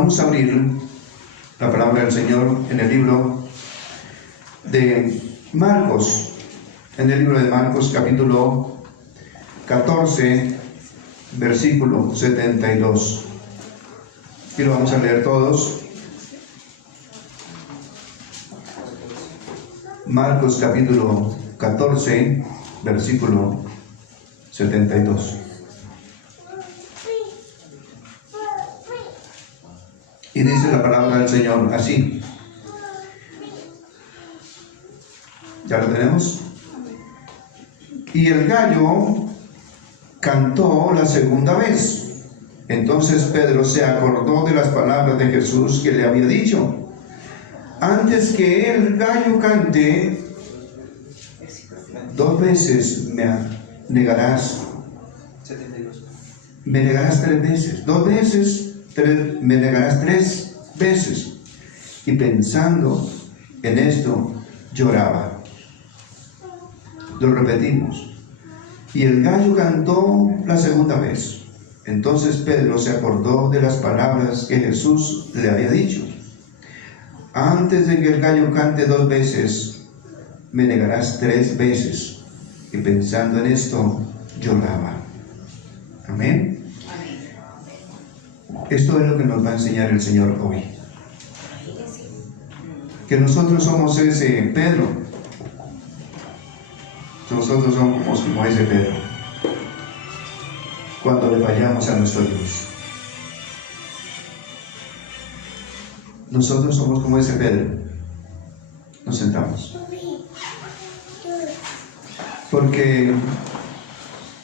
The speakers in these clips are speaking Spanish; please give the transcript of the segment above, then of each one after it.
Vamos a abrir la palabra del Señor en el libro de Marcos, capítulo 14, versículo 72. Y lo vamos a leer todos. Marcos capítulo 14, versículo 72. Y dice la palabra del Señor así. ¿Ya lo tenemos? Y el gallo cantó la segunda vez. Entonces Pedro se acordó de las palabras de Jesús que le había dicho: antes que el gallo cante, 2 veces me negarás. 72. Me negarás 3 veces. 2 veces. Me negarás 3 veces. Y pensando en esto, lloraba. Lo repetimos. Y el gallo cantó la segunda vez. Entonces Pedro se acordó de las palabras que Jesús le había dicho: antes de que el gallo cante 2 veces, me negarás 3 veces. Y pensando en esto, lloraba. Amén. Esto es lo que nos va a enseñar el Señor hoy. Que nosotros somos ese Pedro. Nosotros somos como ese Pedro cuando le fallamos a nuestro Dios. Nosotros somos como ese Pedro. Nos sentamos. Porque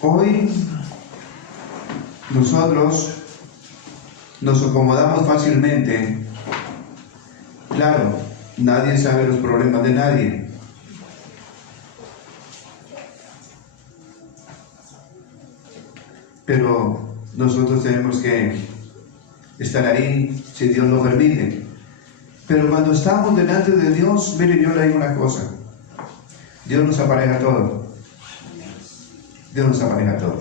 hoy nosotros nos acomodamos fácilmente. Claro, nadie sabe los problemas de nadie. Pero nosotros tenemos que estar ahí si Dios lo permite. Pero cuando estamos delante de Dios, mire, yo le digo una cosa: Dios nos apareja todo. Dios nos apareja todo.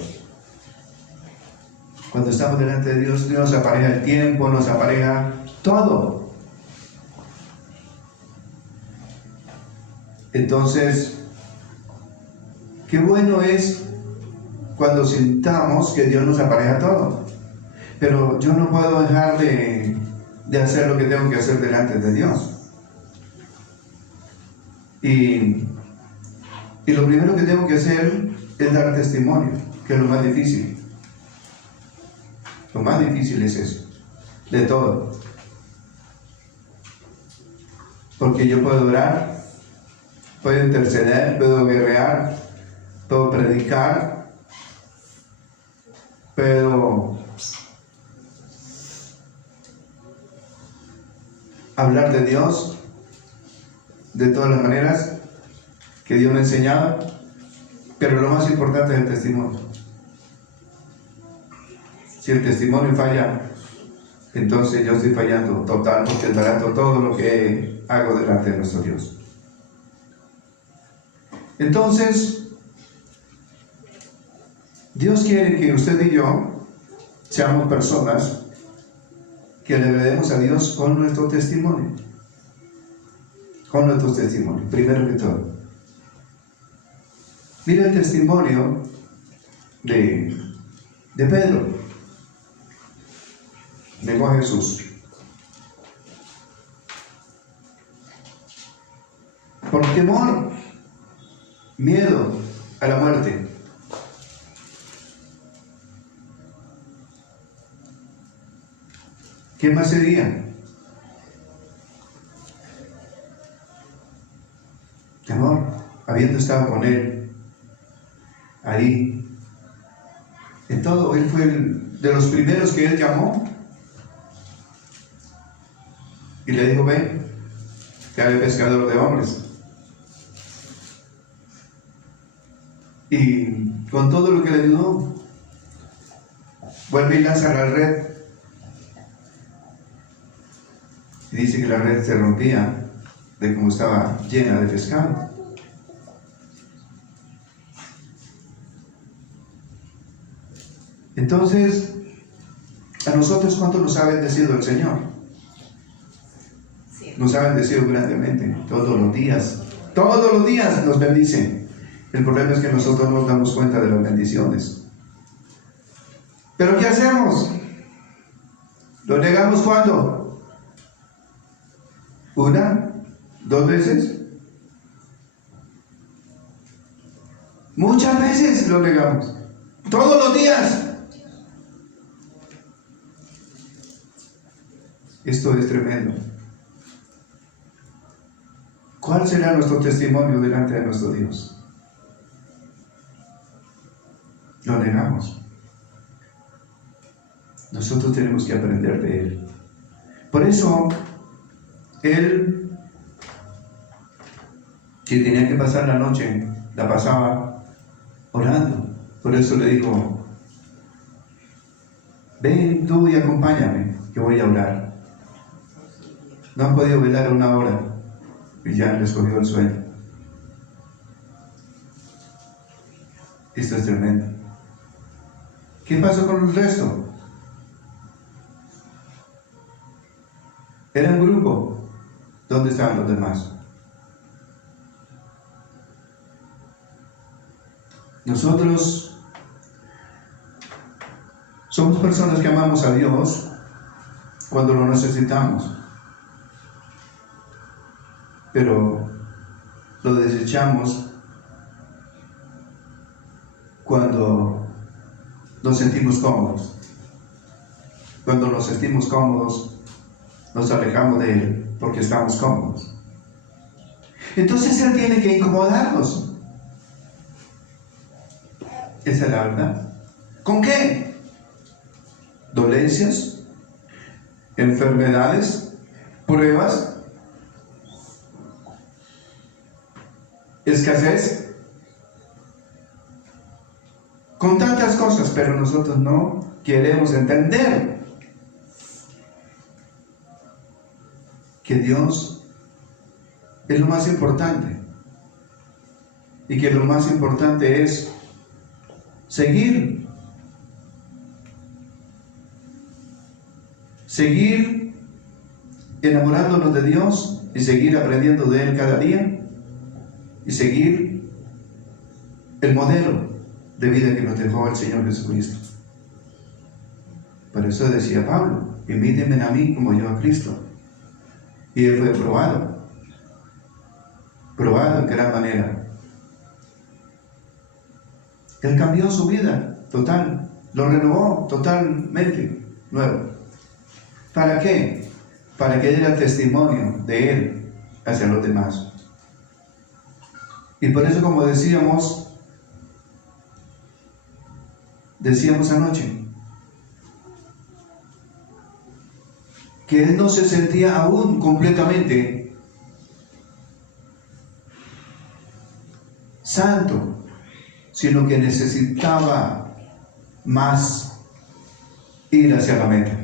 Cuando estamos delante de Dios, Dios nos apareja el tiempo, nos apareja todo. Entonces, qué bueno es cuando sintamos que Dios nos apareja todo. Pero yo no puedo dejar de hacer lo que tengo que hacer delante de Dios. Y lo primero que tengo que hacer es dar testimonio, que es lo más difícil. Lo más difícil es eso, de todo. Porque yo puedo orar, puedo interceder, puedo guerrear, puedo predicar, puedo hablar de Dios de todas las maneras que Dios me ha enseñado, pero lo más importante es el testimonio. Si el testimonio falla, entonces yo estoy fallando total, porque es barato todo lo que hago delante de nuestro Dios. Entonces, Dios quiere que usted y yo seamos personas que le agrademos a Dios con nuestro testimonio. Con nuestros testimonios, primero que todo. Mira el testimonio de Pedro. Negó a Jesús. Por temor, miedo a la muerte. ¿Qué más sería? Temor, habiendo estado con él ahí en todo. Él fue de los primeros que él llamó y le dijo: ven, que haga pescador de hombres. Y con todo lo que le ayudó, vuelve y lanza la red. Y dice que la red se rompía de cómo estaba llena de pescado. Entonces, a ¿A nosotros cuánto nos ha bendecido el Señor? Nos ha bendecido grandemente, todos los días nos bendice. El problema es que nosotros no nos damos cuenta de las bendiciones. ¿Pero qué hacemos? ¿Lo negamos cuándo? ¿Una? ¿2 veces? Muchas veces lo negamos. Todos los días. Esto es tremendo. ¿Cuál será nuestro testimonio delante de nuestro Dios? Lo negamos. Nosotros tenemos que aprender de Él. Por eso, Él, que tenía que pasar la noche, la pasaba orando. Por eso le dijo, ven tú y acompáñame, que voy a orar. No han podido velar 1 hora y ya les cogió el sueño. Esto es tremendo. ¿Qué pasó con el resto? Era un grupo. ¿Dónde estaban los demás? Nosotros somos personas que amamos a Dios cuando lo necesitamos, pero lo desechamos cuando nos sentimos cómodos. Cuando nos sentimos cómodos, nos alejamos de Él porque estamos cómodos. Entonces Él tiene que incomodarnos. Esa es la verdad. ¿Con qué? Dolencias, enfermedades, pruebas, escasez, con tantas cosas, pero nosotros no queremos entender que Dios es lo más importante y que lo más importante es seguir enamorándonos de Dios y seguir aprendiendo de Él cada día y seguir el modelo de vida que nos dejó el Señor Jesucristo. Por eso decía Pablo, imítenme a mí como yo a Cristo. Y Él fue probado en gran manera. Él cambió su vida total, lo renovó totalmente nuevo. ¿Para qué? Para que diera testimonio de Él hacia los demás. Y por eso, como decíamos anoche, que Él no se sentía aún completamente santo, sino que necesitaba más ir hacia la meta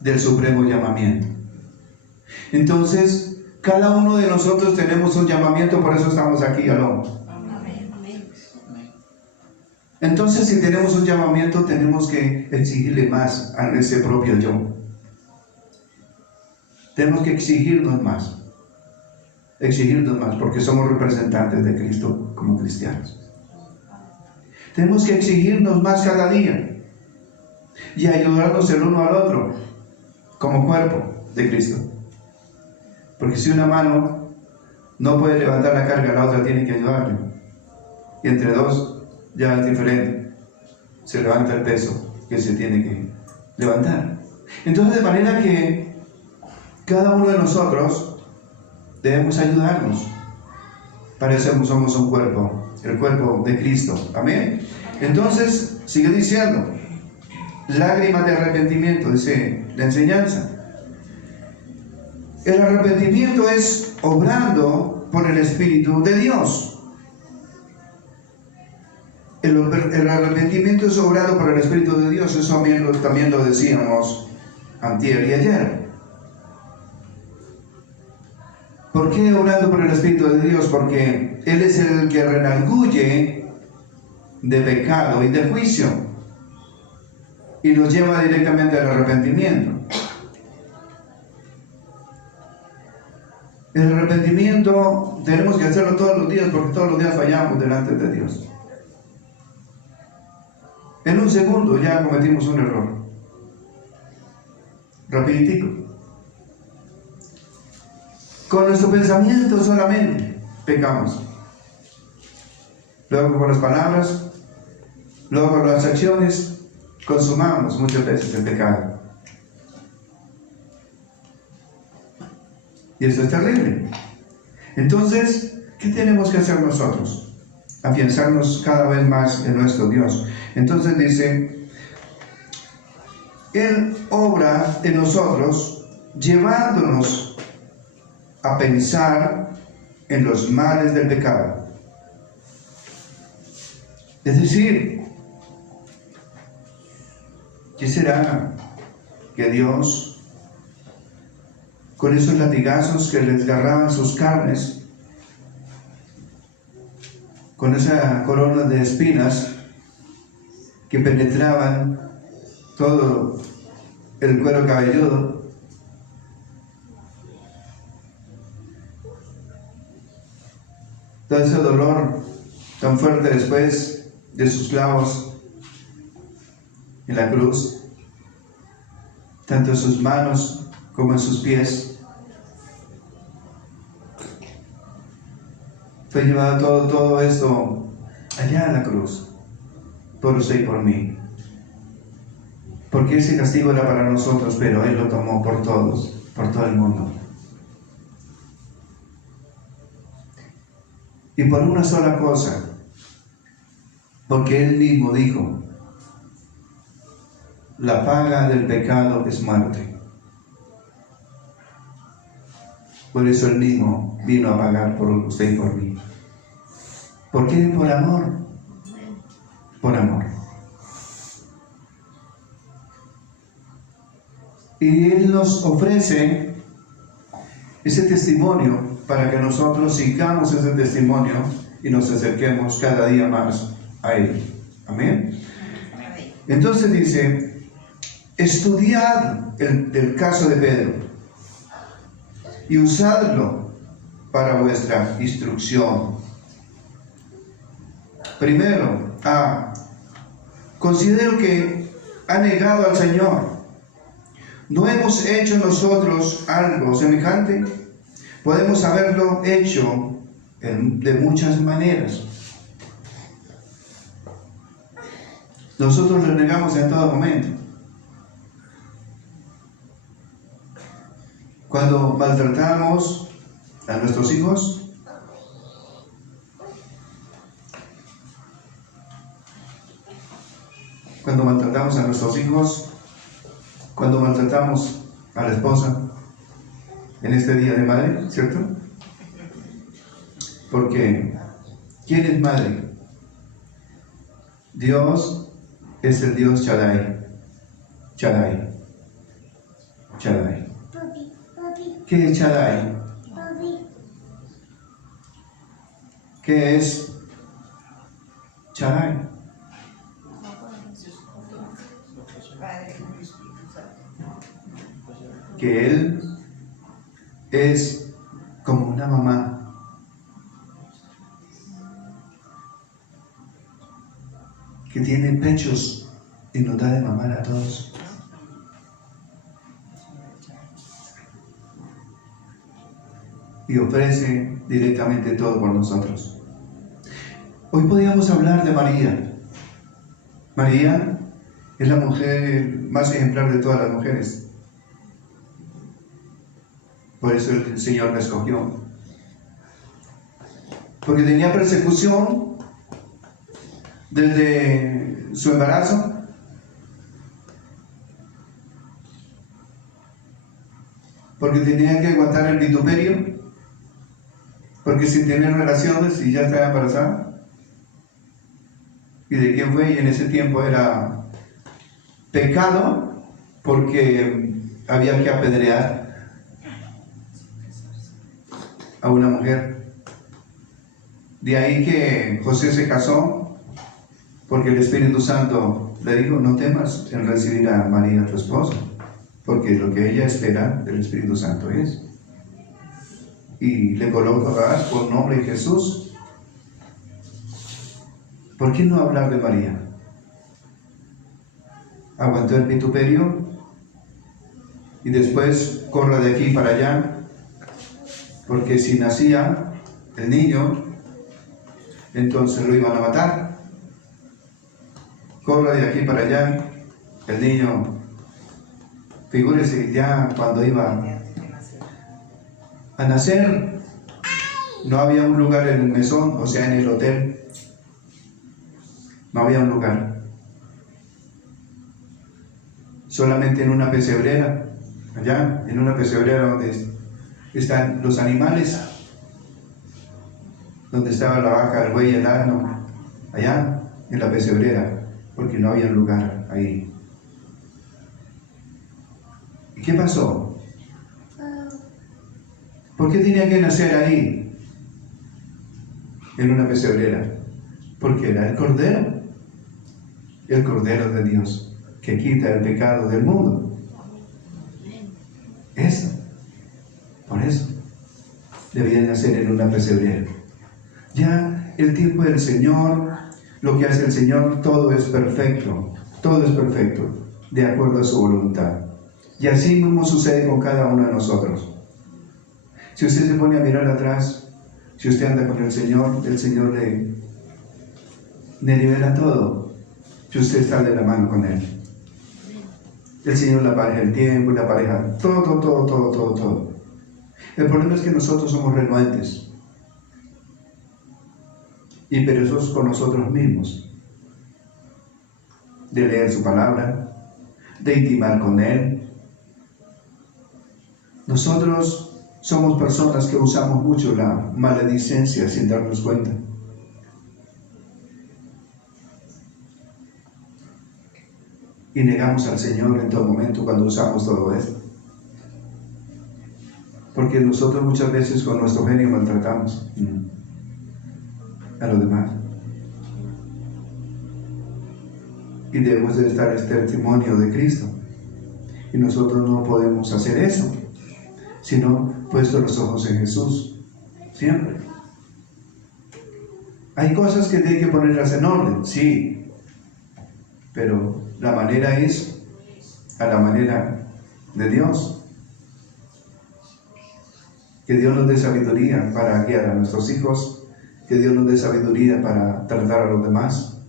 del supremo llamamiento. Entonces, cada uno de nosotros tenemos un llamamiento, por eso estamos aquí, aló. Entonces, si tenemos un llamamiento, tenemos que exigirle más a ese propio yo. Tenemos que exigirnos más, porque somos representantes de Cristo como cristianos. Tenemos que exigirnos más cada día y ayudarnos el uno al otro como cuerpo de Cristo. Porque si una mano no puede levantar la carga, la otra tiene que ayudarle. Y entre dos ya es diferente. Se levanta el peso que se tiene que levantar. Entonces, de manera que cada uno de nosotros debemos ayudarnos. Para eso somos un cuerpo, el cuerpo de Cristo. Amén. Entonces, sigue diciendo, lágrimas de arrepentimiento, dice la enseñanza. El arrepentimiento es obrando por el Espíritu de Dios. El arrepentimiento es obrado por el Espíritu de Dios. Eso también lo decíamos antier y ayer. ¿Por qué obrando por el Espíritu de Dios? Porque Él es el que redarguye de pecado y de juicio. y nos lleva directamente al arrepentimiento. El arrepentimiento tenemos que hacerlo todos los días, porque todos los días fallamos delante de Dios. En un segundo ya cometimos un error. Rapiditico. Con nuestro pensamiento solamente pecamos. Luego con las palabras, luego con las acciones, consumamos muchas veces el pecado. Y esto es terrible. Entonces, ¿qué tenemos que hacer nosotros? Afianzarnos cada vez más en nuestro Dios. Entonces dice, Él obra en nosotros, llevándonos a pensar en los males del pecado. Es decir, ¿qué será que Dios, con esos latigazos que les desgarraban sus carnes, con esa corona de espinas que penetraban todo el cuero cabelludo, todo ese dolor tan fuerte después de sus clavos en la cruz, tanto en sus manos como en sus pies, fue llevado todo esto allá a la cruz, por usted y por mí. Porque ese castigo era para nosotros, pero Él lo tomó por todos, por todo el mundo. Y por una sola cosa, porque Él mismo dijo, la paga del pecado es muerte. Por eso Él mismo vino a pagar por usted y por mí. ¿Por qué? Por amor. Por amor. Y Él nos ofrece ese testimonio para que nosotros sigamos ese testimonio y nos acerquemos cada día más a Él. Amén. Entonces dice, estudiad el caso de Pedro y usadlo para vuestra instrucción. Primero, considero que ha negado al Señor. ¿No hemos hecho nosotros algo semejante? Podemos haberlo hecho de muchas maneras. Nosotros lo negamos en todo momento. Cuando maltratamos a nuestros hijos, cuando maltratamos a nuestros hijos, cuando maltratamos a la esposa en este día de madre, ¿cierto? Porque ¿quién es madre? Dios es el Dios Shaddai. Shaddai. Shaddai. ¿Qué es Shaddai? ¿Qué es Shaddai? Que Él es como una mamá que tiene pechos y nos da de mamar a todos. Y ofrece directamente todo por nosotros. Hoy podríamos hablar de María. María es la mujer más ejemplar de todas las mujeres. Por eso el Señor la escogió. Porque tenía persecución desde su embarazo. Porque tenía que aguantar el vituperio. Porque sin tener relaciones y ya estaba embarazada. ¿Y de quién fue? Y en ese tiempo era pecado porque había que apedrear a una mujer. De ahí que José se casó, porque el Espíritu Santo le dijo, no temas en recibir a María tu esposa, porque lo que ella espera del Espíritu Santo es. Y le coloca por nombre Jesús. ¿Por qué no hablar de María? Aguantó el vituperio y después corra de aquí para allá, porque si nacía el niño, entonces lo iban a matar. Corra de aquí para allá, el niño, figúrese ya cuando iba a nacer, no había un lugar en el mesón, o sea en el hotel, no había un lugar, solamente en una pesebrera, allá en una pesebrera donde están los animales, donde estaba la vaca, el buey, el asno, allá en la pesebrera, porque no había un lugar ahí. ¿Y qué pasó? ¿Por qué tenía que nacer ahí, en una pesebrera? Porque era el Cordero de Dios, que quita el pecado del mundo. Eso, por eso, debía nacer en una pesebrera. Ya el tiempo del Señor, lo que hace el Señor, todo es perfecto, de acuerdo a su voluntad. Y así mismo sucede con cada uno de nosotros. Si usted se pone a mirar atrás, si usted anda con el Señor le nivela todo, si usted está de la mano con Él. El Señor le apareja el tiempo, le apareja todo. El problema es que nosotros somos renuentes y perezosos con nosotros mismos, de leer su palabra, de intimar con Él. Nosotros somos personas que usamos mucho la maledicencia sin darnos cuenta. Y negamos al Señor en todo momento cuando usamos todo esto. Porque nosotros muchas veces con nuestro genio maltratamos a los demás. Y debemos de estar este testimonio de Cristo. Y nosotros no podemos hacer eso, sino puesto los ojos en Jesús, siempre. Hay cosas que hay que ponerlas en orden, sí, pero la manera es a la manera de Dios. Que Dios nos dé sabiduría para guiar a nuestros hijos, que Dios nos dé sabiduría para tratar a los demás,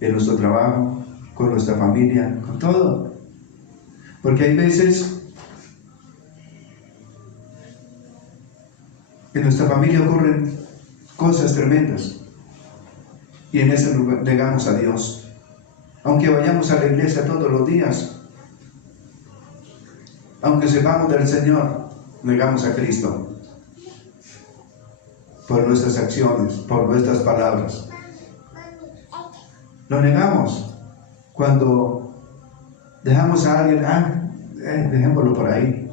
en nuestro trabajo, con nuestra familia, con todo. Porque hay veces en nuestra familia ocurren cosas tremendas y en ese lugar negamos a Dios. Aunque vayamos a la iglesia todos los días, aunque sepamos del Señor, negamos a Cristo por nuestras acciones, por nuestras palabras. Lo negamos cuando dejamos a alguien, dejémoslo por ahí,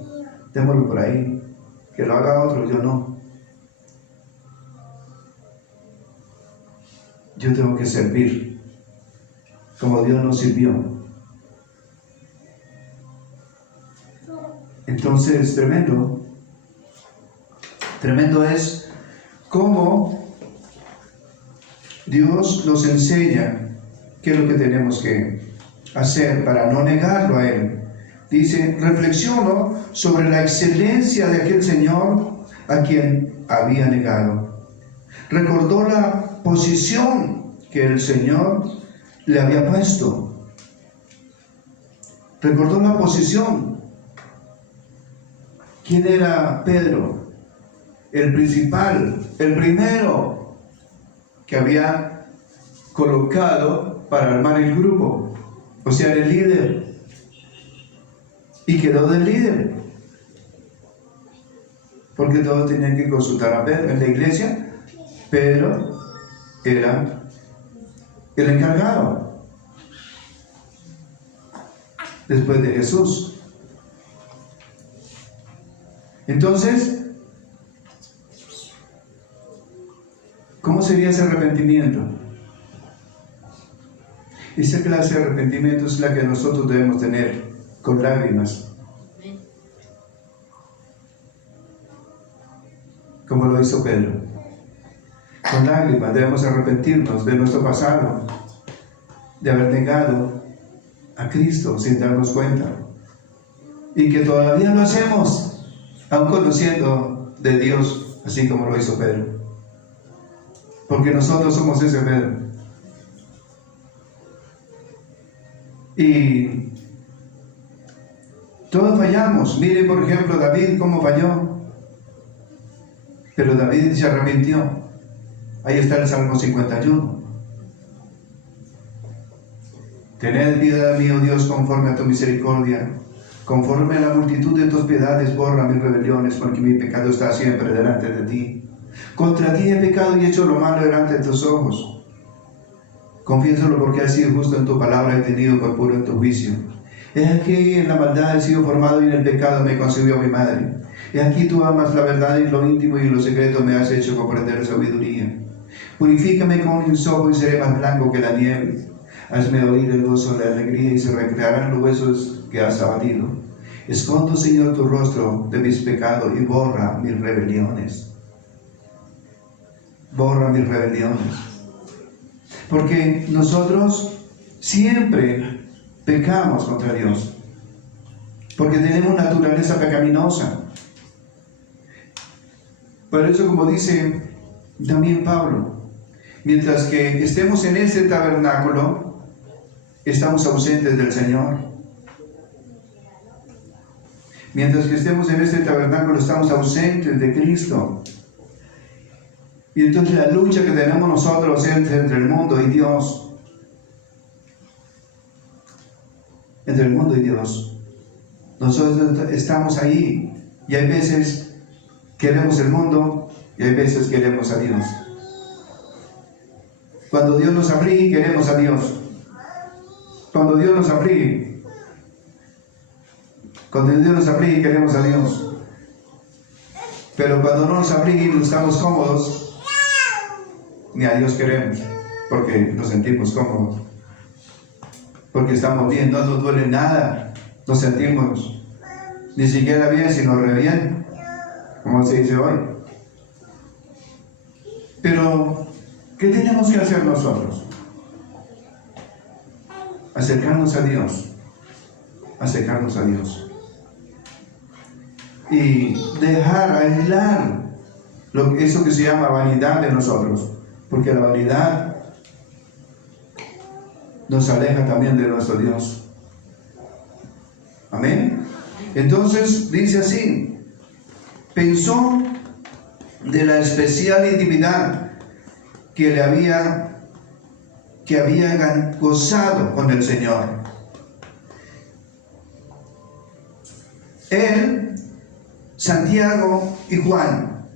démoslo por ahí, que lo haga otro, yo no. Yo tengo que servir como Dios nos sirvió. Entonces, tremendo es cómo Dios nos enseña qué es lo que tenemos que hacer para no negarlo a Él. Dice, reflexiono sobre la excelencia de aquel Señor a quien había negado. Recordó la posición que el Señor le había puesto. Recordó la posición. ¿Quién era Pedro? El principal, el primero que había colocado para armar el grupo, o sea, el líder, y quedó del líder, porque todos tenían que consultar a Pedro en la iglesia. Pedro era el encargado después de Jesús. Entonces, ¿cómo sería ese arrepentimiento? Esa clase de arrepentimiento es la que nosotros debemos tener, con lágrimas. Como lo hizo Pedro. Con lágrimas debemos arrepentirnos de nuestro pasado, de haber negado a Cristo sin darnos cuenta. Y que todavía lo hacemos, aun conociendo de Dios, así como lo hizo Pedro. Porque nosotros somos ese Pedro. Y todos fallamos. Miren, por ejemplo, David cómo falló. Pero David se arrepintió. Ahí está el Salmo 51. Tened piedad de mí, oh Dios, conforme a tu misericordia. Conforme a la multitud de tus piedades, borra mis rebeliones, porque mi pecado está siempre delante de ti. Contra ti he pecado y he hecho lo malo delante de tus ojos. Confiésalo porque has sido justo en tu palabra y tenido por puro en tu juicio. He aquí en la maldad he sido formado y en el pecado me concibió mi madre. He aquí tú amas la verdad y lo íntimo y lo secreto me has hecho comprender sabiduría. Purifícame con un hisopo y seré más blanco que la nieve. Hazme oír el gozo de la alegría y se recrearán los huesos que has abatido. Escondo, Señor, tu rostro de mis pecados y borra mis rebeliones. Borra mis rebeliones. Porque nosotros siempre pecamos contra Dios. Porque tenemos naturaleza pecaminosa. Por eso, como dice también Pablo, mientras que estemos en este tabernáculo, estamos ausentes del Señor. Mientras que estemos en este tabernáculo, estamos ausentes de Cristo. Y entonces la lucha que tenemos nosotros entre el mundo y Dios. Entre el mundo y Dios. Nosotros estamos ahí. Y hay veces queremos el mundo y hay veces queremos a Dios. Cuando Dios nos aflige, queremos a Dios. Cuando Dios nos aflige, queremos a Dios. Pero cuando no nos aflige y no estamos cómodos, ni a Dios queremos, porque nos sentimos cómodos, porque estamos bien, no nos duele nada, nos sentimos ni siquiera bien, sino re bien, como se dice hoy. Pero, ¿qué tenemos que hacer nosotros? Acercarnos a Dios, acercarnos a Dios. Y dejar, aislar eso que se llama vanidad de nosotros, porque la vanidad nos aleja también de nuestro Dios. Amén. Entonces dice así: pensó de la especial intimidad que había gozado con el Señor. Él, Santiago y Juan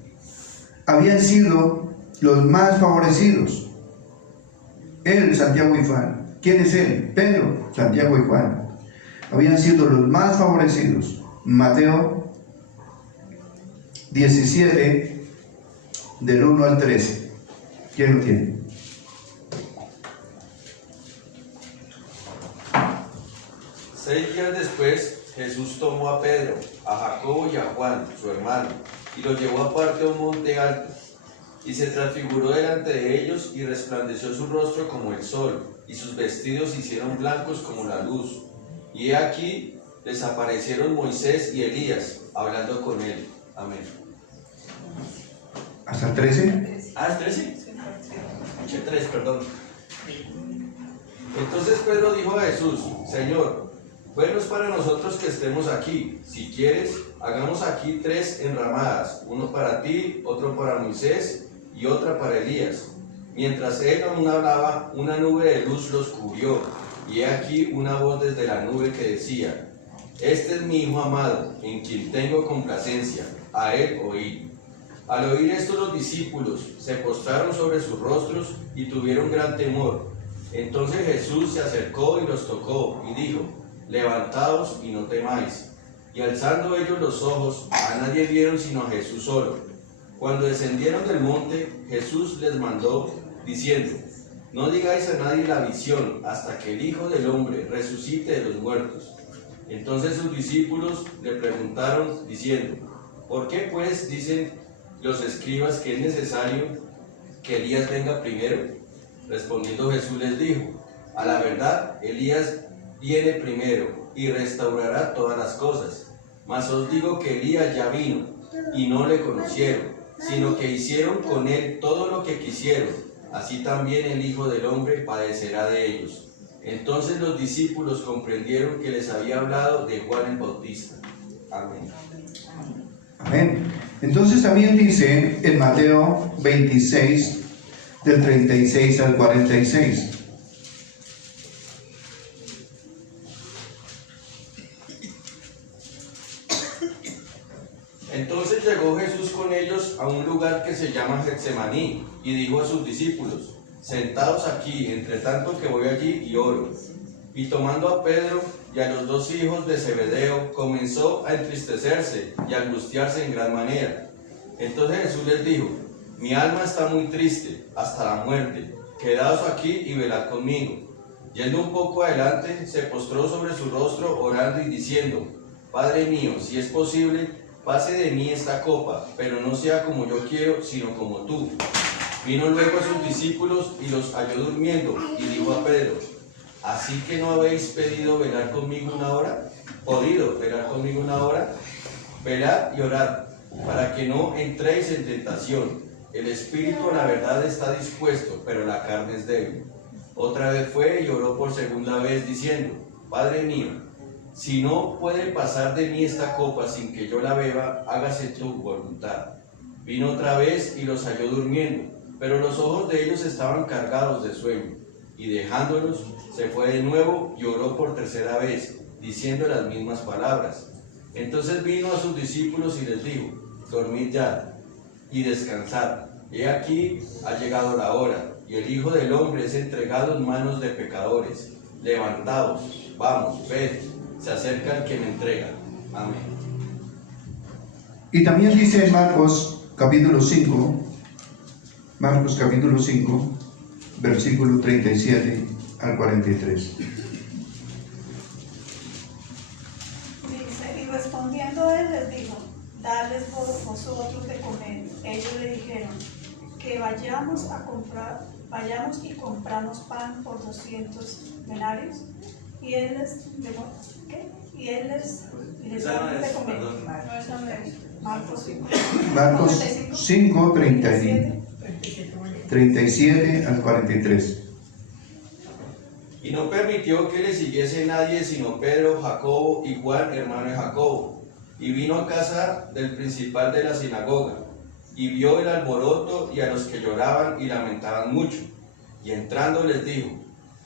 habían sido los más favorecidos. Él, Santiago y Juan. ¿Quién es él? Pedro, Santiago y Juan. Habían sido los más favorecidos. Mateo 17, del 1 al 13. ¿Quién lo tiene? Seis días después, Jesús tomó a Pedro, a Jacobo y a Juan, su hermano, y los llevó aparte a un monte alto, y se transfiguró delante de ellos, y resplandeció su rostro como el sol, y sus vestidos se hicieron blancos como la luz. Y he aquí, les aparecieron Moisés y Elías, hablando con él. Amén. ¿Hasta el 13? ¿Ah, es 13? Escuché 3, perdón. Entonces Pedro dijo a Jesús: Señor, bueno es para nosotros que estemos aquí. Si quieres, hagamos aquí 3 enramadas, uno para ti, otro para Moisés y otra para Elías. Mientras él aún hablaba, una nube de luz los cubrió, y he aquí una voz desde la nube que decía: Este es mi Hijo amado, en quien tengo complacencia, a él oíd. Al oír esto, los discípulos se postraron sobre sus rostros y tuvieron gran temor. Entonces Jesús se acercó y los tocó y dijo: Levantaos y no temáis. Y alzando ellos los ojos, a nadie vieron sino a Jesús solo. Cuando descendieron del monte, Jesús les mandó, diciendo: no digáis a nadie la visión hasta que el Hijo del Hombre resucite de los muertos. Entonces sus discípulos le preguntaron diciendo, ¿por qué pues dicen los escribas que es necesario que Elías venga primero? Respondiendo Jesús les dijo, a la verdad, Elías viene primero y restaurará todas las cosas. Mas os digo que Elías ya vino y no le conocieron, sino que hicieron con él todo lo que quisieron. Así también el Hijo del Hombre padecerá de ellos. Entonces los discípulos comprendieron que les había hablado de Juan el Bautista. Amén. Amén. Entonces también dice en Mateo 26, del 36 al 46. Entonces llegó Jesús con ellos a un lugar que se llama Getsemaní y dijo a sus discípulos, sentaos aquí, entre tanto que voy allí y oro. Y tomando a Pedro y a los 2 hijos de Zebedeo, comenzó a entristecerse y a angustiarse en gran manera. Entonces Jesús les dijo, mi alma está muy triste, hasta la muerte, quedaos aquí y velad conmigo. Yendo un poco adelante, se postró sobre su rostro, orando y diciendo, Padre mío, si es posible, pase de mí esta copa, pero no sea como yo quiero, sino como tú. Vino luego a sus discípulos y los halló durmiendo, y dijo a Pedro, ¿así que no habéis podido velar conmigo una hora? Velad y orad, para que no entréis en tentación. El espíritu a la verdad está dispuesto, pero la carne es débil. Otra vez fue y oró por segunda vez, diciendo, Padre mío, si no puede pasar de mí esta copa sin que yo la beba, hágase tu voluntad. Vino otra vez y los halló durmiendo, pero los ojos de ellos estaban cargados de sueño. Y dejándolos, se fue de nuevo y oró por tercera vez, diciendo las mismas palabras. Entonces vino a sus discípulos y les dijo, dormid ya y descansad. He aquí ha llegado la hora, y el Hijo del Hombre es entregado en manos de pecadores. Levantaos, vamos, ved, se acerca el que me entrega. Amén. Y también dice en Marcos capítulo 5, versículo 37 al 43. Dice, y respondiendo él les dijo, dadles vosotros de comer. Ellos le dijeron, que vayamos y compramos pan por 200 denarios. Y él les dio de comer. Marcos 5, 37 al 43. Y no permitió que le siguiese nadie sino Pedro, Jacobo y Juan, hermano de Jacobo. Y vino a casa del principal de la sinagoga, y vio el alboroto y a los que lloraban y lamentaban mucho. Y entrando les dijo,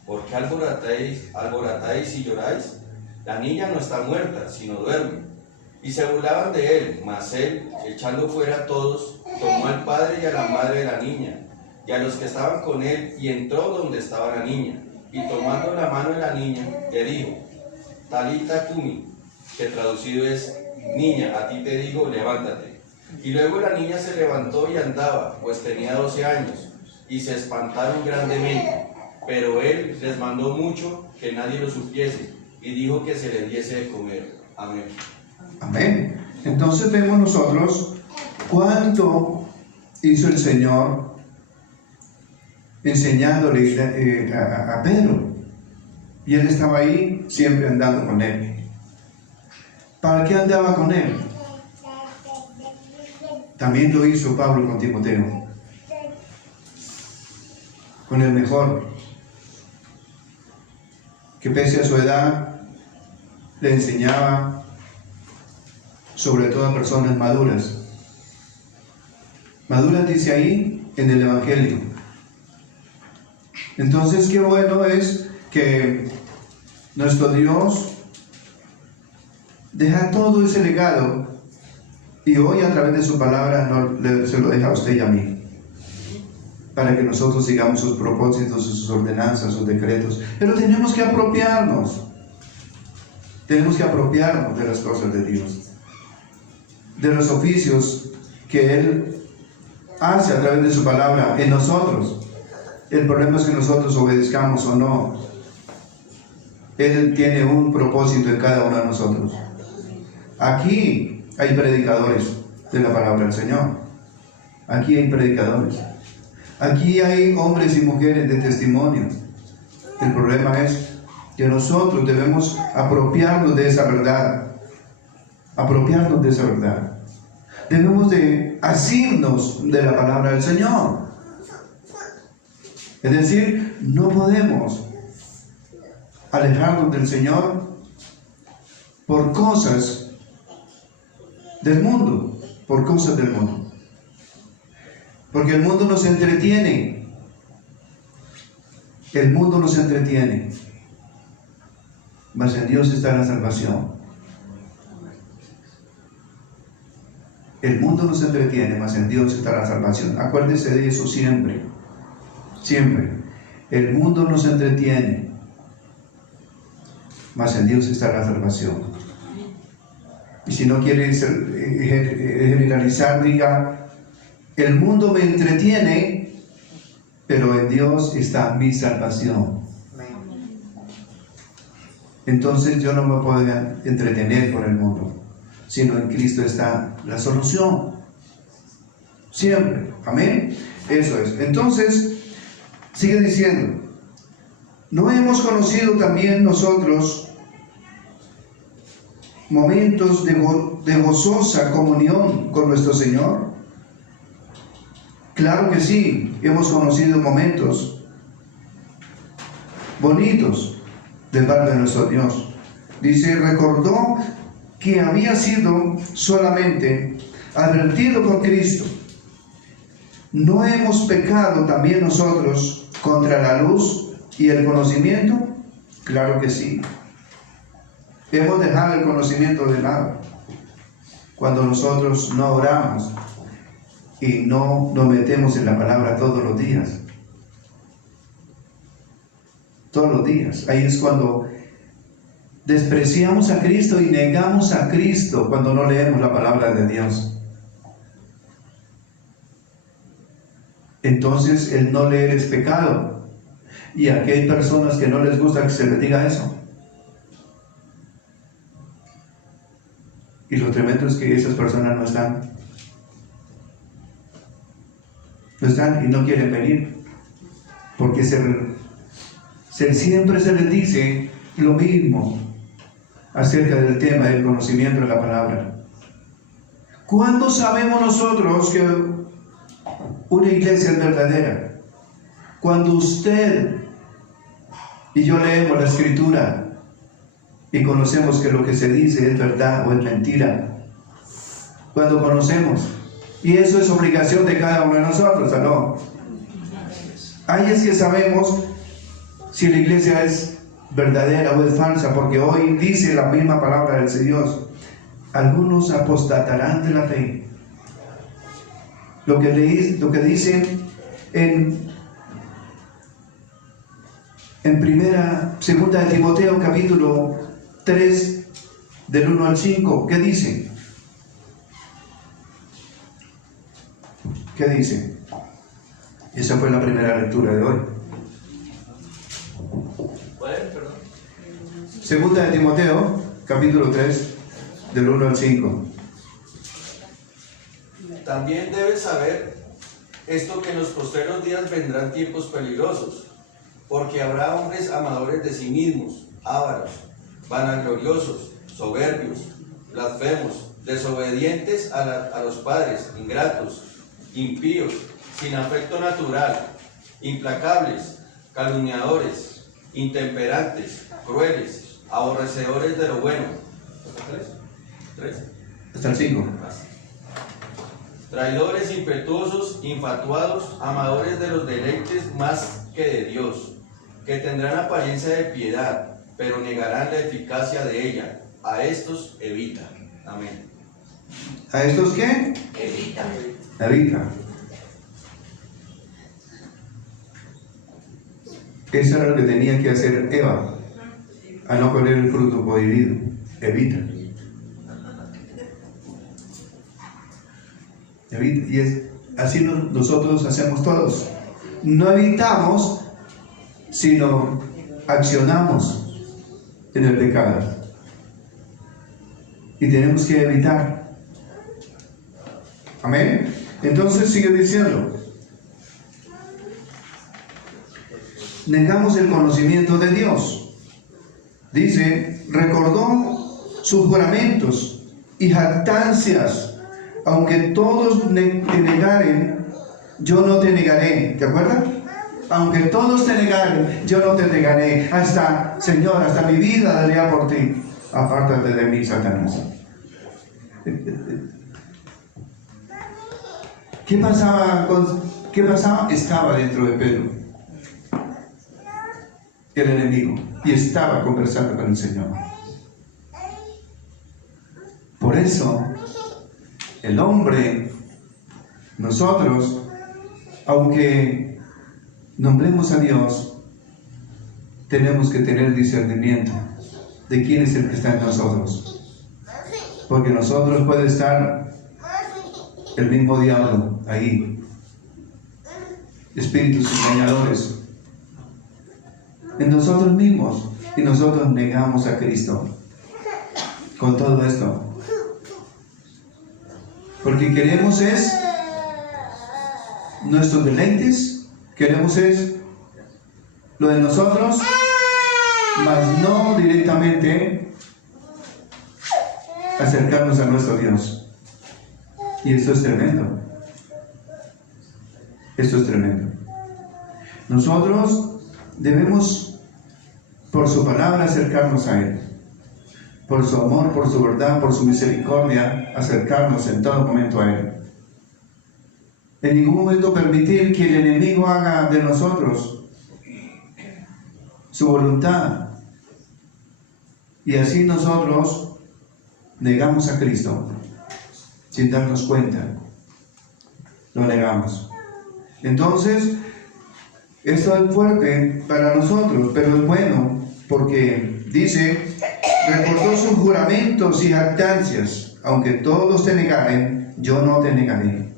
¿por qué alborotáis y lloráis? La niña no está muerta, sino duerme. Y se burlaban de él, mas él, echando fuera a todos, tomó al padre y a la madre de la niña, y a los que estaban con él, y entró donde estaba la niña. Y tomando la mano de la niña, le dijo, Talita cumi, que traducido es, niña, a ti te digo, levántate. Y luego la niña se levantó y andaba, pues tenía 12 años, y se espantaron grandemente. Pero él les mandó mucho que nadie lo supiese, y dijo que se le diese de comer. Amén. Amén. Entonces vemos nosotros cuánto hizo el Señor enseñándole a Pedro. Y él estaba ahí siempre andando con él. ¿Para qué andaba con él? También lo hizo Pablo con Timoteo. Con el mejor, que pese a su edad le enseñaba sobre todo a personas maduras. Maduras dice ahí en el Evangelio. Entonces qué bueno es que nuestro Dios deja todo ese legado y hoy a través de su palabra se lo deja a usted y a mí, para que nosotros sigamos sus propósitos, sus ordenanzas, sus decretos. Pero tenemos que apropiarnos de las cosas de Dios, de los oficios que Él hace a través de su palabra en nosotros. El problema es que nosotros obedezcamos o no. Él tiene un propósito en cada uno de nosotros. Aquí hay predicadores de la palabra del Señor. Aquí hay predicadores. Aquí hay hombres y mujeres de testimonio. El problema es que nosotros debemos apropiarnos de esa verdad. Apropiarnos de esa verdad. Debemos de asirnos de la palabra del Señor. Es decir, no podemos alejarnos del Señor por cosas del mundo, por cosas del mundo. Porque el mundo nos entretiene. El mundo nos entretiene. Mas en Dios está la salvación. El mundo nos entretiene, mas en Dios está la salvación. Acuérdese de eso siempre. Siempre. El mundo nos entretiene, mas en Dios está la salvación. Y si no quiere generalizar, diga: el mundo me entretiene, pero en Dios está mi salvación. Entonces yo no me puedo entretener por el mundo, sino en Cristo está la solución. Siempre. Amén. Eso es. Entonces, sigue diciendo: ¿no hemos conocido también nosotros momentos de gozosa comunión con nuestro Señor? Claro que sí, hemos conocido momentos bonitos de parte de nuestro Dios. Dice: recordó que había sido solamente advertido por Cristo. ¿No hemos pecado también nosotros contra la luz y el conocimiento? Claro que sí. Hemos dejado el conocimiento de lado cuando nosotros no oramos y no nos metemos en la palabra todos los días. Todos los días. Ahí es cuando despreciamos a Cristo y negamos a Cristo, cuando no leemos la palabra de Dios. Entonces el no leer es pecado. Y aquí hay personas que no les gusta que se les diga eso. Y lo tremendo es que esas personas no están. No están y no quieren venir. Porque siempre se les dice lo mismo acerca del tema del conocimiento de la palabra. ¿Cuándo sabemos nosotros que una iglesia es verdadera? Cuando usted y yo leemos la Escritura y conocemos que lo que se dice es verdad o es mentira. Cuando conocemos. Y eso es obligación de cada uno de nosotros, ¿no? Ahí es que sabemos si la iglesia es verdadera o es falsa, porque hoy dice la misma palabra del Señor: algunos apostatarán de la fe. Lo que dice en segunda de Timoteo capítulo 3 del 1 al 5, ¿qué dice? ¿Qué dice? Esa fue la primera lectura de hoy. Segunda de Timoteo capítulo 3 del 1 al 5. También debes saber esto, que en los postreros días vendrán tiempos peligrosos, porque habrá hombres amadores de sí mismos, ávaros, vanagloriosos, soberbios, blasfemos, desobedientes a los padres, ingratos, impíos, sin afecto natural, implacables, calumniadores, intemperantes, crueles, aborrecedores de lo bueno. ¿Tres? Hasta el 5. Traidores, impetuosos, infatuados, amadores de los deleites más que de Dios, que tendrán apariencia de piedad, pero negarán la eficacia de ella. A estos evita. Amén. ¿A estos qué? Evita. Evita. Eso era lo que tenía que hacer Eva, a no comer el fruto prohibido. Evita. Evita. Y así nosotros hacemos todos. no evitamos, sino accionamos en el pecado. Y tenemos que evitar. Amén. Entonces sigue diciendo, negamos el conocimiento de Dios. Dice, recordó sus juramentos y jactancias, aunque todos te negaren, yo no te negaré. ¿Te acuerdas? Aunque todos te negaren, yo no te negaré. Señor, hasta mi vida daría por ti. Apártate de mí, Satanás. ¿Qué pasaba? Estaba dentro de Pedro el enemigo y estaba conversando con el Señor. Por eso el hombre, nosotros, aunque nombremos a Dios, tenemos que tener discernimiento de quién es el que está en nosotros, porque nosotros puede estar el mismo diablo ahí, espíritus engañadores en nosotros mismos, y nosotros negamos a Cristo con todo esto, porque queremos es nuestros deleites, queremos es lo de nosotros, mas no directamente acercarnos a nuestro Dios. Y esto es tremendo. Esto es tremendo. Nosotros debemos, por su palabra, acercarnos a Él. Por su amor, por su verdad, por su misericordia, acercarnos en todo momento a Él. En ningún momento permitir que el enemigo haga de nosotros su voluntad. Y así nosotros negamos a Cristo sin darnos cuenta. Lo negamos. Entonces, esto es fuerte para nosotros, pero es bueno, porque dice, recordó sus juramentos y jactancias, aunque todos te negaren, yo no te negaré.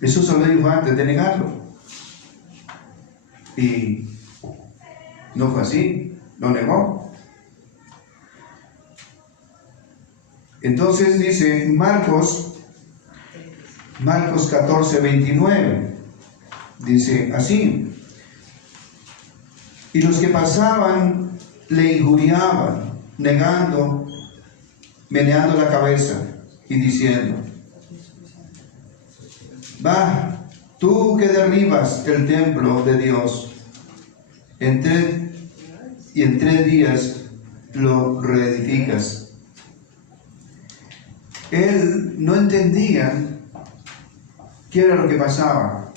Eso solo dijo antes de negarlo. Y no fue así, lo negó. Entonces dice Marcos 14:29, dice así, y los que pasaban le injuriaban, negando, meneando la cabeza y diciendo, va, tú que derribas el templo de Dios, en 3 días lo reedificas. Él no entendía qué era lo que pasaba.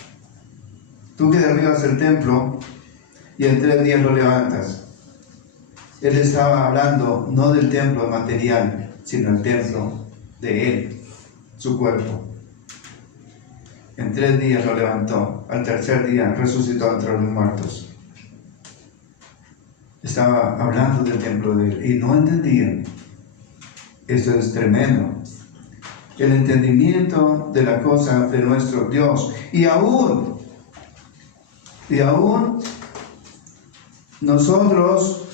Tú que derribas el templo y en 3 días lo levantas. Él estaba hablando no del templo material, sino el templo de Él, su cuerpo. En 3 días lo levantó, al tercer día resucitó entre los muertos. Estaba hablando del templo de Él y no entendían. Esto es tremendo. El entendimiento de la cosa de nuestro Dios. Y aún nosotros,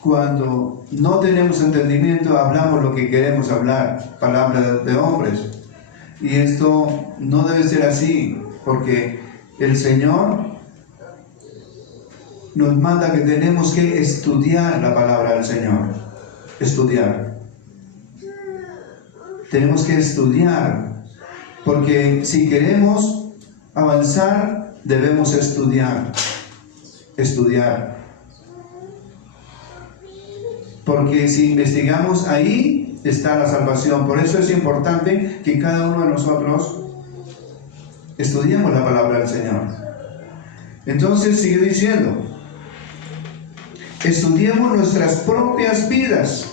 cuando no tenemos entendimiento, hablamos lo que queremos hablar, palabras de hombres. Y esto no debe ser así, porque el Señor nos manda que tenemos que estudiar la palabra del Señor. Estudiar. Tenemos que estudiar, porque si queremos avanzar, debemos estudiar. Estudiar. Porque si investigamos, ahí está la salvación. Por eso es importante que cada uno de nosotros estudiemos la palabra del Señor. Entonces sigue diciendo, estudiemos nuestras propias vidas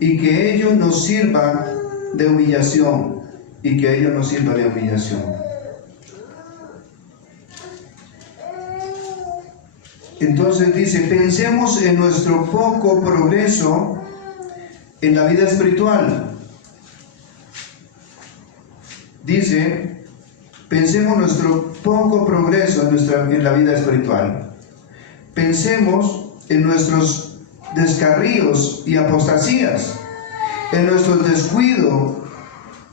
y que ello nos sirva de humillación. Y que ello nos sirva de humillación. Entonces dice, pensemos en nuestro poco progreso en la vida espiritual. Dice, pensemos nuestro poco progreso en la vida espiritual. Pensemos en nuestros descarríos y apostasías, en nuestro descuido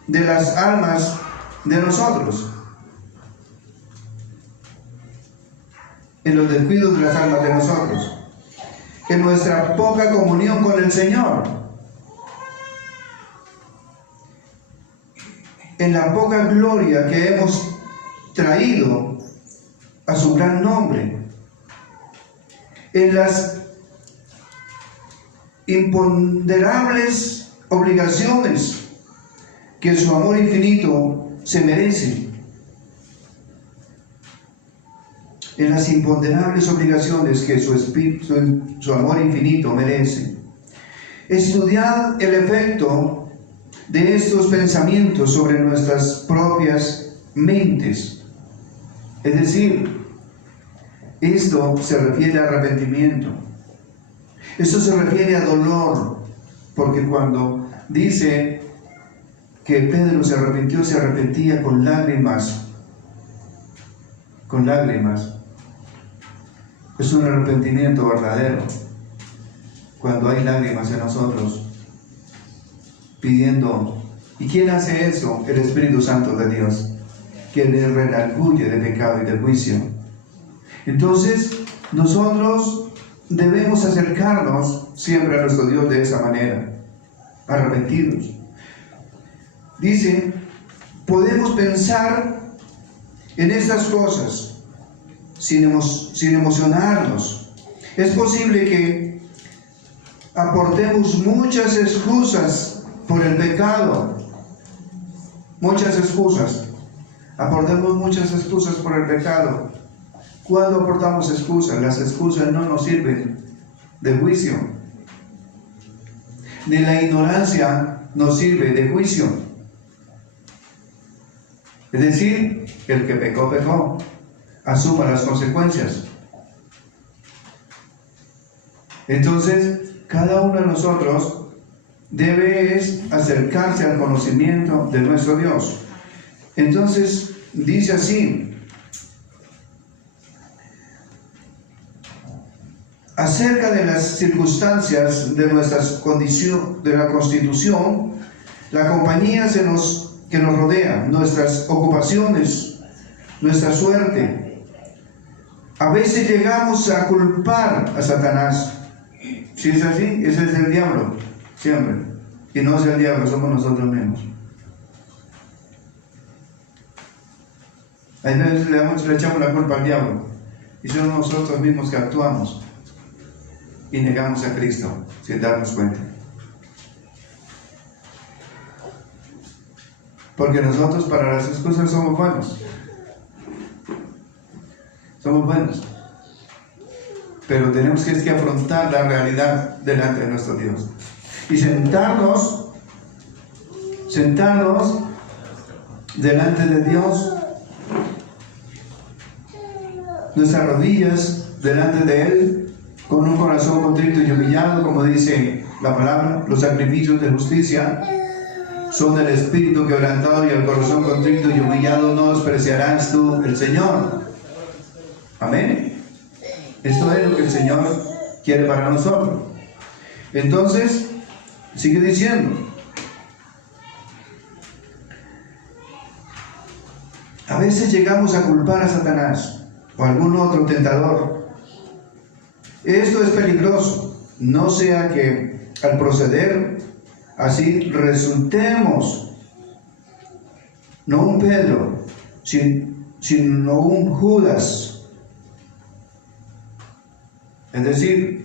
de las almas de nosotros, en los descuidos de las almas de nosotros, en nuestra poca comunión con el Señor, en la poca gloria que hemos traído a su gran nombre, en las imponderables obligaciones que su amor infinito se merece, en las imponderables obligaciones que su amor infinito merece. Estudiad el efecto de estos pensamientos sobre nuestras propias mentes. Es decir, esto se refiere a arrepentimiento. Esto se refiere a dolor, porque cuando dice que Pedro se arrepentía con lágrimas. Con lágrimas. Es un arrepentimiento verdadero. Cuando hay lágrimas en nosotros, pidiendo. ¿Y quién hace eso? El Espíritu Santo de Dios, que le redarguye de pecado y de juicio. Entonces, nosotros debemos acercarnos siempre a nuestro Dios de esa manera, arrepentidos. Dice, podemos pensar en estas cosas sin emocionarnos. Es posible que aportemos muchas excusas por el pecado. Muchas excusas. Aportemos muchas excusas por el pecado. ¿Cuándo aportamos excusas? Las excusas no nos sirven de juicio. Ni la ignorancia nos sirve de juicio. Es decir, el que pecó, pecó. Asuma las consecuencias. Entonces, cada uno de nosotros debe acercarse al conocimiento de nuestro Dios. Entonces, dice así: acerca de las circunstancias de nuestras condiciones, de la constitución, la compañía que nos rodea, nuestras ocupaciones, nuestra suerte. A veces llegamos a culpar a Satanás. Si es así, ese es el diablo, siempre. Y no es el diablo, somos nosotros mismos. A veces le echamos la culpa al diablo. Y somos nosotros mismos que actuamos y negamos a Cristo sin darnos cuenta. Porque nosotros para las excusas somos buenos. Somos buenos. Pero tenemos que afrontar la realidad delante de nuestro Dios. Y sentarnos delante de Dios, nuestras rodillas delante de Él, con un corazón contrito y humillado, como dice la palabra. Los sacrificios de justicia son del espíritu quebrantado, y el corazón contrito y humillado no despreciarás tú, el Señor. Amén. Esto es lo que el Señor quiere para nosotros. Entonces, sigue diciendo: a veces llegamos a culpar a Satanás o a algún otro tentador. Esto es peligroso, no sea que al proceder así resultemos no un Pedro, sino un Judas. Es decir,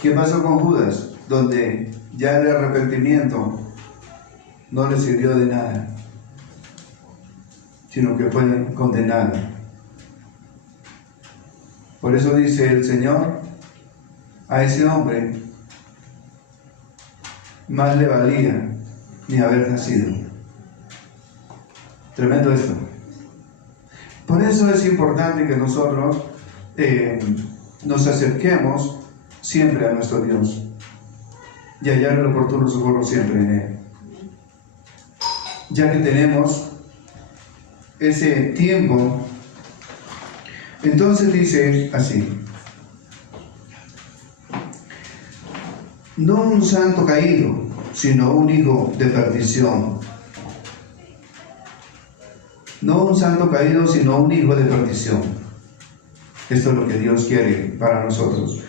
¿qué pasó con Judas? Donde ya el arrepentimiento no le sirvió de nada, sino que fue condenado. Por eso dice el Señor a ese hombre: más le valía ni haber nacido. Tremendo esto. Por eso es importante que nosotros nos acerquemos siempre a nuestro Dios y hallar el oportuno socorro siempre en Él, ya que tenemos ese tiempo, entonces dice así: no un santo caído, sino un hijo de perdición. No un santo caído, sino un hijo de perdición. Esto es lo que Dios quiere para nosotros.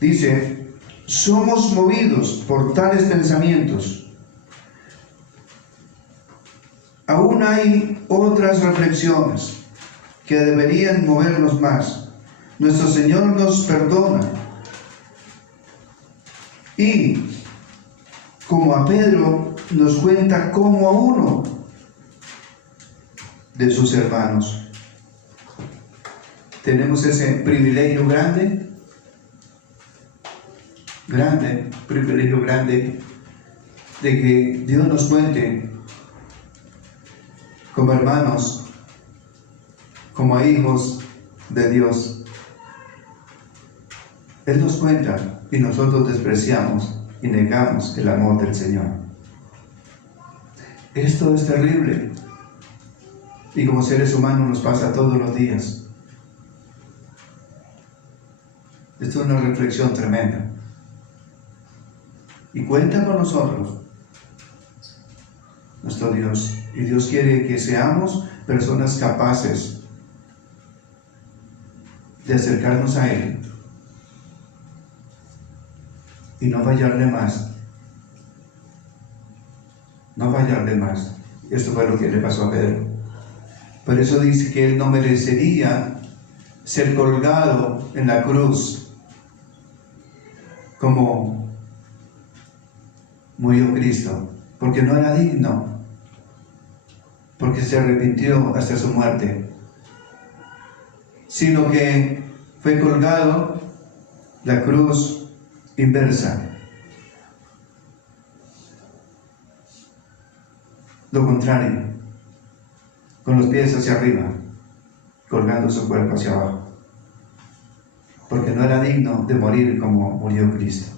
Dice: somos movidos por tales pensamientos. Aún hay otras reflexiones que deberían movernos más. Nuestro Señor nos perdona. Y como a Pedro nos cuenta como a uno de sus hermanos. Tenemos ese privilegio grande, privilegio grande, de que Dios nos cuente como hermanos, como a hijos de Dios. Él nos cuenta y nosotros despreciamos y negamos el amor del Señor. Esto es terrible. Y como seres humanos nos pasa todos los días. Esto es una reflexión tremenda. Y cuenta con nosotros nuestro Dios. Y Dios quiere que seamos personas capaces de acercarnos a Él y no fallarle más. No fallarle más. Esto fue lo que le pasó a Pedro. Por eso dice que él no merecería ser colgado en la cruz como murió Cristo, porque no era digno, porque se arrepintió hasta su muerte, sino que fue colgado la cruz inversa. Lo contrario, con los pies hacia arriba, colgando su cuerpo hacia abajo, porque no era digno de morir como murió Cristo.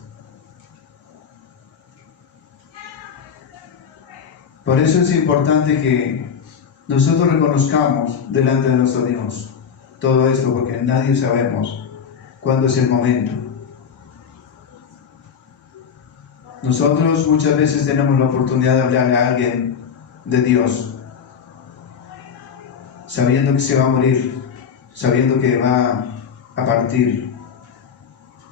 Por eso es importante que nosotros reconozcamos delante de nuestro Dios todo esto, porque nadie sabemos cuándo es el momento. Nosotros muchas veces tenemos la oportunidad de hablarle a alguien de Dios, sabiendo que se va a morir, sabiendo que va a partir,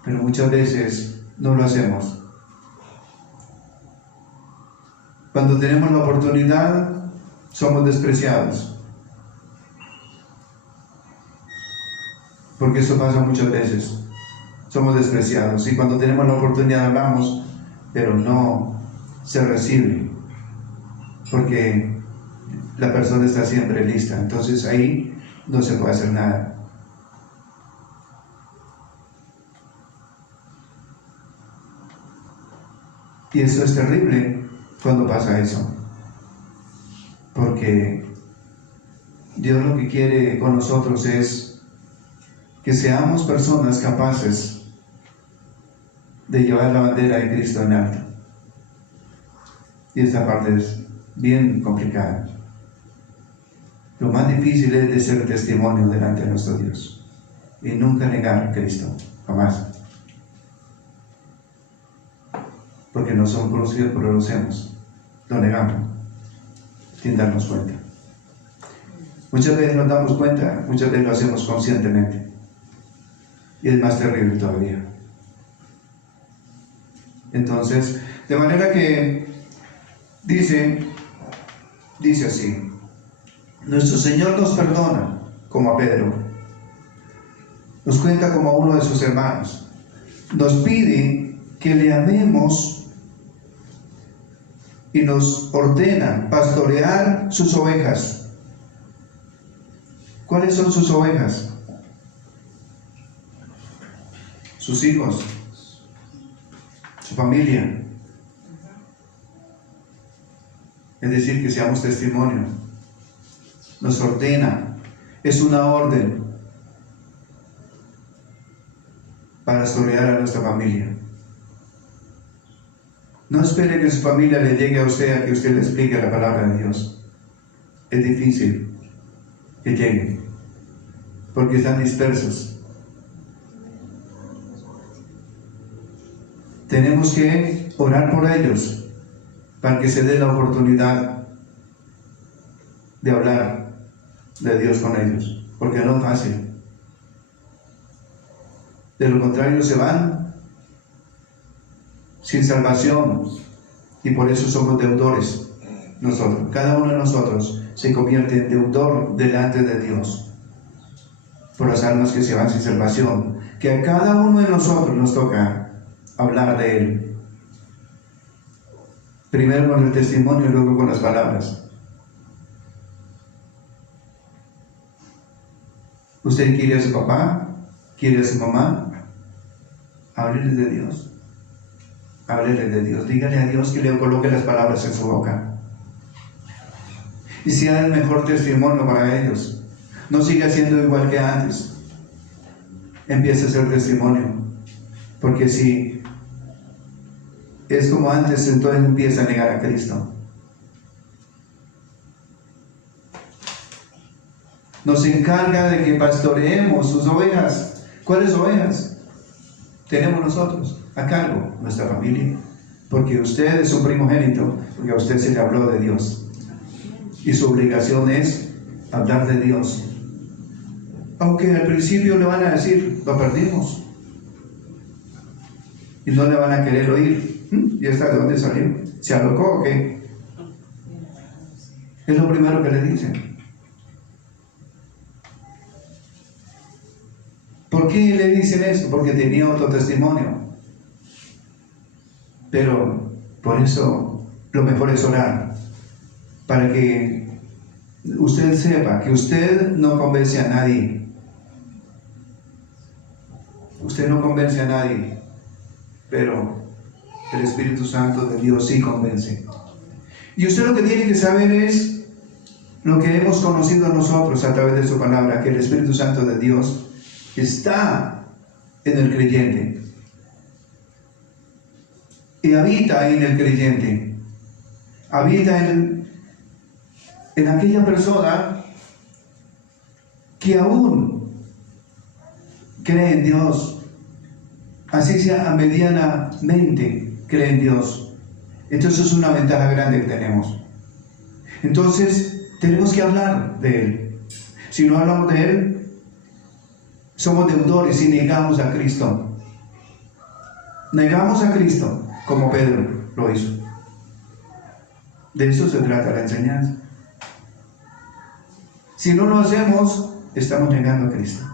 pero muchas veces no lo hacemos. Cuando tenemos la oportunidad, somos despreciados, porque eso pasa muchas veces. Somos despreciados, y cuando tenemos la oportunidad hablamos, pero no se recibe, porque la persona está siempre lista. Entonces ahí no se puede hacer nada. Y eso es terrible cuando pasa eso, porque Dios lo que quiere con nosotros es que seamos personas capaces de llevar la bandera de Cristo en alto. Y esta parte es bien complicada. Lo más difícil es de ser testimonio delante de nuestro Dios y nunca negar a Cristo, jamás. Porque no somos conocidos, pero lo hacemos, lo negamos, sin darnos cuenta. Muchas veces nos damos cuenta, muchas veces lo hacemos conscientemente, y es más terrible todavía. Entonces, de manera que dice así: nuestro Señor nos perdona, como a Pedro, nos cuenta como a uno de sus hermanos, nos pide que le amemos y nos ordena pastorear sus ovejas. ¿Cuáles son sus ovejas? Sus hijos, su familia. Es decir, que seamos testimonio. Nos ordena, es una orden para pastorear a nuestra familia. No espere que su familia le llegue a usted a que usted le explique la palabra de Dios. Es difícil, que lleguen, porque están dispersos. Tenemos que orar por ellos para que se dé la oportunidad de hablar de Dios con ellos, porque no es fácil. De lo contrario se van sin salvación, y por eso somos deudores nosotros. Cada uno de nosotros se convierte en deudor delante de Dios por las almas que se van sin salvación, que a cada uno de nosotros nos toca hablar de Él, primero con el testimonio y luego con las palabras. ¿Usted quiere a su papá? ¿Quiere a su mamá? Háblele de Dios. Háblele de Dios. Dígale a Dios que le coloque las palabras en su boca. Y sea el mejor testimonio para ellos. No siga siendo igual que antes. Empiece a ser testimonio. Porque si es como antes, entonces empieza a negar a Cristo. Nos encarga de que pastoreemos sus ovejas. ¿Cuáles ovejas? Tenemos nosotros a cargo, nuestra familia, porque usted es un primogénito, porque a usted se le habló de Dios, y su obligación es hablar de Dios, aunque al principio le van a decir, lo perdimos, y no le van a querer oír. ¿Y esta de dónde salió? ¿Se alocó o qué? Es lo primero que le dicen. ¿Por qué le dicen eso? Porque tenía otro testimonio. Pero por eso lo mejor es orar, para que usted sepa que usted no convence a nadie. Usted no convence a nadie, pero el Espíritu Santo de Dios sí convence. Y usted lo que tiene que saber es lo que hemos conocido nosotros a través de su palabra, que el Espíritu Santo de Dios está en el creyente y habita en el creyente, habita en aquella persona que aún cree en Dios, así sea a medianamente cree en Dios. Entonces es una ventaja grande que tenemos. Entonces tenemos que hablar de Él. Si no hablamos de Él, somos deudores y negamos a Cristo. Negamos a Cristo, como Pedro lo hizo. De eso se trata la enseñanza. Si no lo hacemos, estamos negando a Cristo.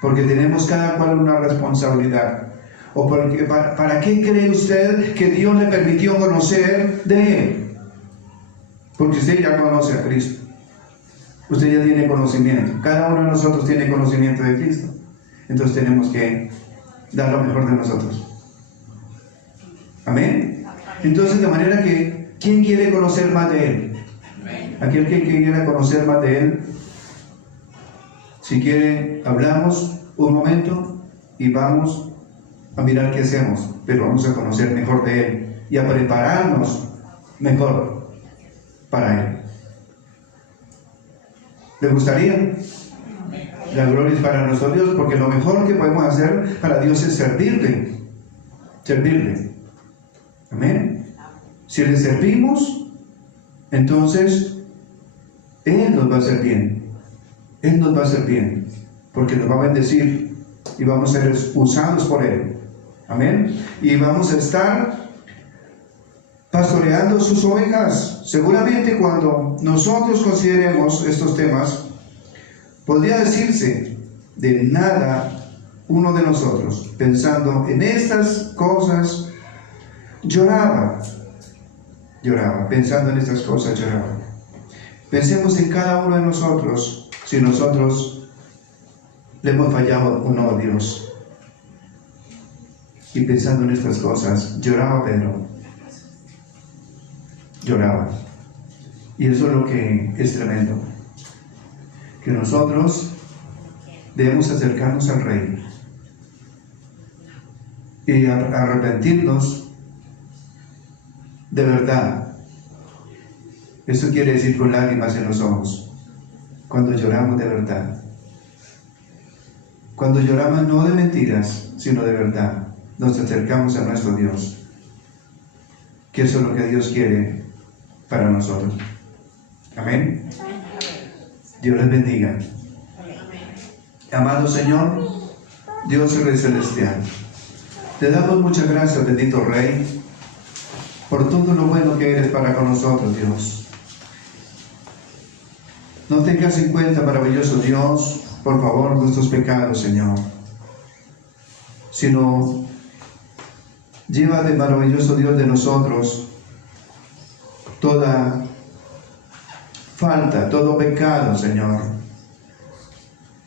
Porque tenemos cada cual una responsabilidad. ¿O porque, para qué cree usted que Dios le permitió conocer de Él? Porque usted ya conoce a Cristo. Usted ya tiene conocimiento. Cada uno de nosotros tiene conocimiento de Cristo. Entonces tenemos que dar lo mejor de nosotros. Amén. Entonces, de manera que, ¿quién quiere conocer más de Él? Aquel que quiera conocer más de Él. Si quiere, hablamos un momento y vamos a mirar qué hacemos. Pero vamos a conocer mejor de Él y a prepararnos mejor para Él. ¿Le gustaría? La gloria es para nuestro Dios, porque lo mejor que podemos hacer para Dios es servirle. Servirle. Amén. Si le servimos, entonces Él nos va a hacer bien. Él nos va a hacer bien, porque nos va a bendecir y vamos a ser usados por Él. Amén. Y vamos a estar pastoreando sus ovejas. Seguramente cuando nosotros consideremos estos temas, podría decirse de nada uno de nosotros, pensando en estas cosas, lloraba, pensando en estas cosas, lloraba. Pensemos en cada uno de nosotros, si nosotros le hemos fallado o no a Dios. Y pensando en estas cosas, lloraba Pedro. Lloraba. Y eso es lo que es tremendo. Que nosotros debemos acercarnos al Rey y arrepentirnos de verdad Eso quiere decir con lágrimas en los ojos, cuando lloramos de verdad. Cuando lloramos no de mentiras, sino de verdad, nos acercamos a nuestro Dios, que eso es lo que Dios quiere para nosotros. Amén. Dios les bendiga. Amado Señor, Dios y Rey Celestial, te damos muchas gracias, bendito Rey, por todo lo bueno que eres para con nosotros, Dios. No tengas en cuenta, maravilloso Dios, por favor, nuestros pecados, Señor, sino llévate, maravilloso Dios, de nosotros toda falta, todo pecado, Señor.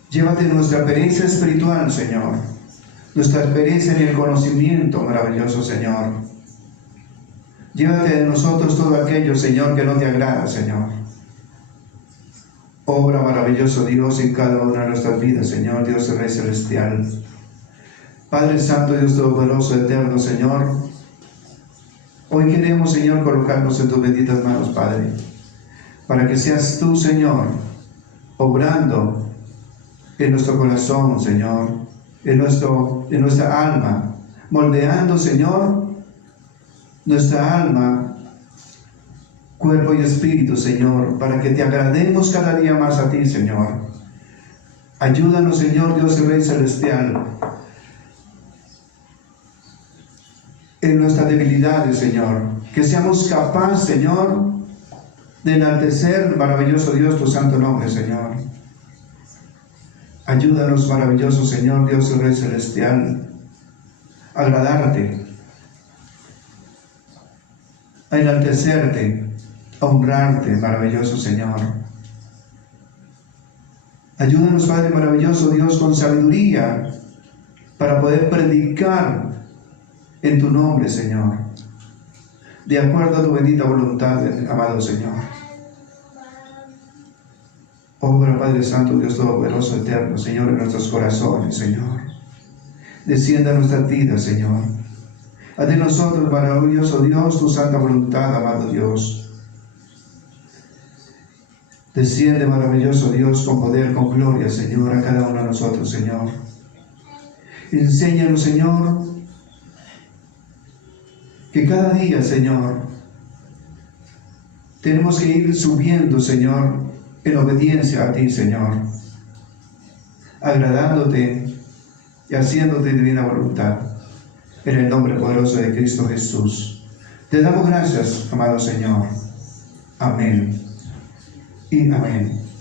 Llévate nuestra experiencia espiritual, Señor, nuestra experiencia en el conocimiento, maravilloso Señor. Llévate de nosotros todo aquello, Señor, que no te agrada, Señor. Obra, maravilloso Dios, en cada una de nuestras vidas, Señor, Dios y Rey Celestial. Padre Santo, Dios Todopoderoso, Eterno, Señor, hoy queremos, Señor, colocarnos en tus benditas manos, Padre, para que seas tú, Señor, obrando en nuestro corazón, Señor, en nuestra alma, moldeando, Señor, nuestra alma, cuerpo y espíritu, Señor, para que te agrademos cada día más a ti, Señor. Ayúdanos, Señor, Dios y Rey Celestial, en nuestras debilidades, Señor, que seamos capaces, Señor, de enaltecer, maravilloso Dios, tu santo nombre, Señor. Ayúdanos, maravilloso Señor, Dios y Rey Celestial, a agradarte, a enaltecerte, a honrarte, maravilloso Señor. Ayúdanos, Padre maravilloso Dios, con sabiduría, para poder predicar en tu nombre, Señor, de acuerdo a tu bendita voluntad, amado Señor. Obra, Padre Santo, Dios Todopoderoso, Eterno, Señor, en nuestros corazones, Señor. Descienda a nuestras vidas, Señor. Haz de nosotros, maravilloso Dios, tu santa voluntad, amado Dios. Desciende, maravilloso Dios, con poder, con gloria, Señor, a cada uno de nosotros, Señor. Enséñanos, Señor, que cada día, Señor, tenemos que ir subiendo, Señor, en obediencia a ti, Señor, agradándote y haciéndote divina voluntad, en el nombre poderoso de Cristo Jesús. Te damos gracias, amado Señor. Amén y amén.